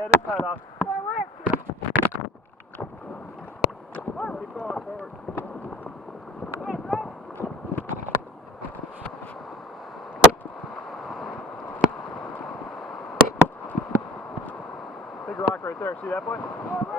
Yeah, it is tied off. Keep going forward. Big rock right there. See that boy?